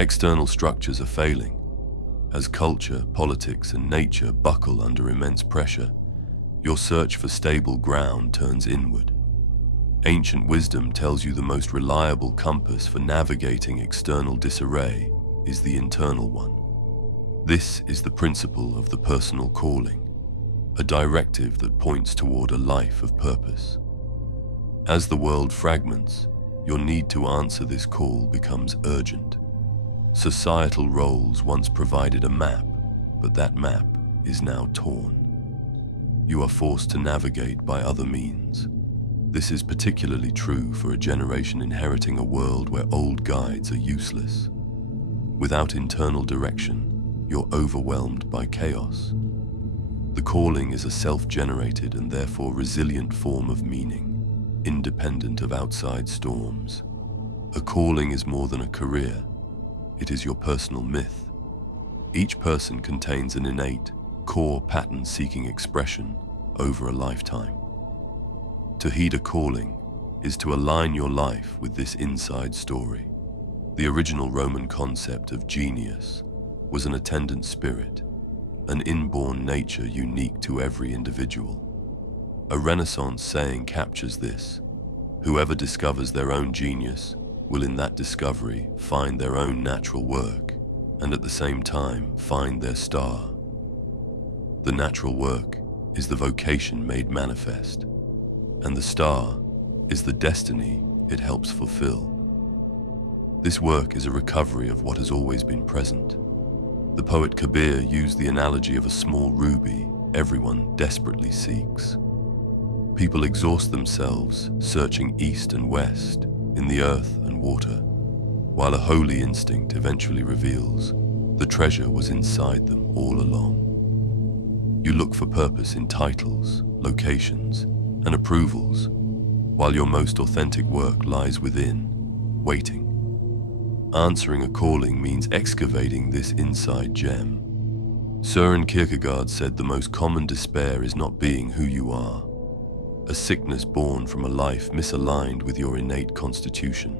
External structures are failing. As culture, politics, and nature buckle under immense pressure, your search for stable ground turns inward. Ancient wisdom tells you the most reliable compass for navigating external disarray is the internal one. This is the principle of the personal calling, a directive that points toward a life of purpose. As the world fragments, your need to answer this call becomes urgent. Societal roles once provided a map, but that map is now torn. You are forced to navigate by other means. This is particularly true for a generation inheriting a world where old guides are useless. Without internal direction, you're overwhelmed by chaos. The calling is a self-generated and therefore resilient form of meaning, independent of outside storms. A calling is more than a career. It is your personal myth. Each person contains an innate, core pattern seeking expression over a lifetime. To heed a calling is to align your life with this inside story. The original Roman concept of genius was an attendant spirit, an inborn nature unique to every individual. A Renaissance saying captures this: whoever discovers their own genius will in that discovery find their own natural work, and at the same time find their star. The natural work is the vocation made manifest, and the star is the destiny it helps fulfill. This work is a recovery of what has always been present. The poet Kabir used the analogy of a small ruby everyone desperately seeks. People exhaust themselves searching east and west, in the earth and water, while a holy instinct eventually reveals the treasure was inside them all along. You look for purpose in titles, locations, and approvals, while your most authentic work lies within, waiting. Answering a calling means excavating this inside gem. Søren Kierkegaard said the most common despair is not being who you are, a sickness born from a life misaligned with your innate constitution.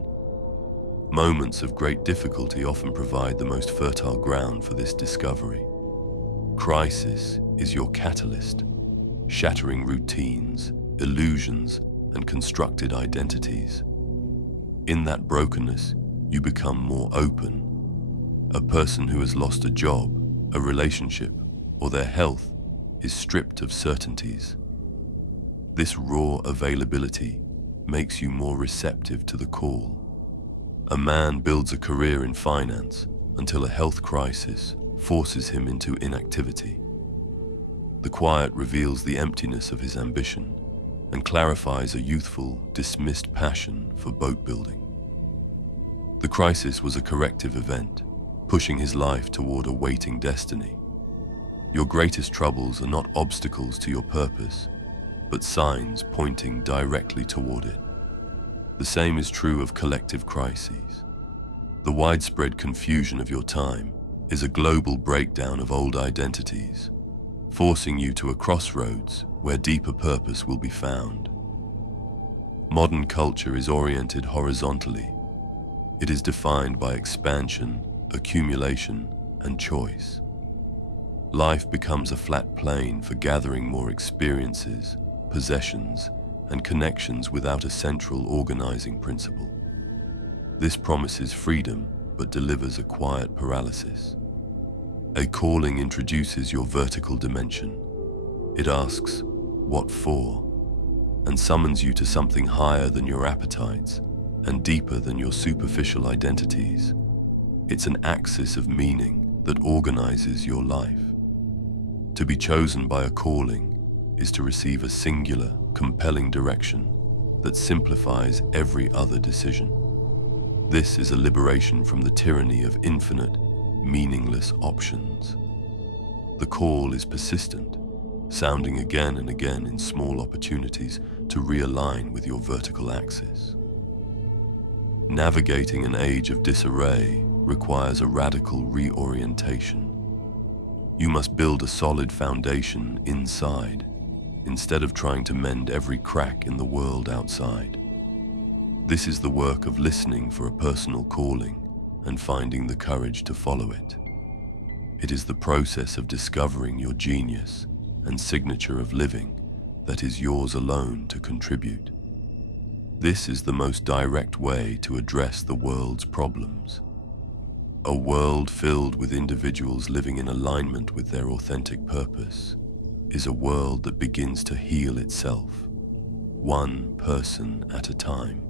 Moments of great difficulty often provide the most fertile ground for this discovery. Crisis is your catalyst, shattering routines, illusions, and constructed identities. In that brokenness, you become more open. A person who has lost a job, a relationship, or their health is stripped of certainties. This raw availability makes you more receptive to the call. A man builds a career in finance until a health crisis forces him into inactivity. The quiet reveals the emptiness of his ambition and clarifies a youthful, dismissed passion for boat building. The crisis was a corrective event, pushing his life toward a waiting destiny. Your greatest troubles are not obstacles to your purpose, but signs pointing directly toward it. The same is true of collective crises. The widespread confusion of your time is a global breakdown of old identities, forcing you to a crossroads where deeper purpose will be found. Modern culture is oriented horizontally. It is defined by expansion, accumulation, and choice. Life becomes a flat plane for gathering more experiences, possessions, and connections without a central organizing principle. This promises freedom, but delivers a quiet paralysis. A calling introduces your vertical dimension. It asks, "What for?" and summons you to something higher than your appetites and deeper than your superficial identities. It's an axis of meaning that organizes your life. To be chosen by a calling is to receive a singular, compelling direction that simplifies every other decision. This is a liberation from the tyranny of infinite, meaningless options. The call is persistent, sounding again and again in small opportunities to realign with your vertical axis. Navigating an age of disarray requires a radical reorientation. You must build a solid foundation inside, instead of trying to mend every crack in the world outside. This is the work of listening for a personal calling and finding the courage to follow it. It is the process of discovering your genius and signature of living that is yours alone to contribute. This is the most direct way to address the world's problems. A world filled with individuals living in alignment with their authentic purpose is a world that begins to heal itself, one person at a time.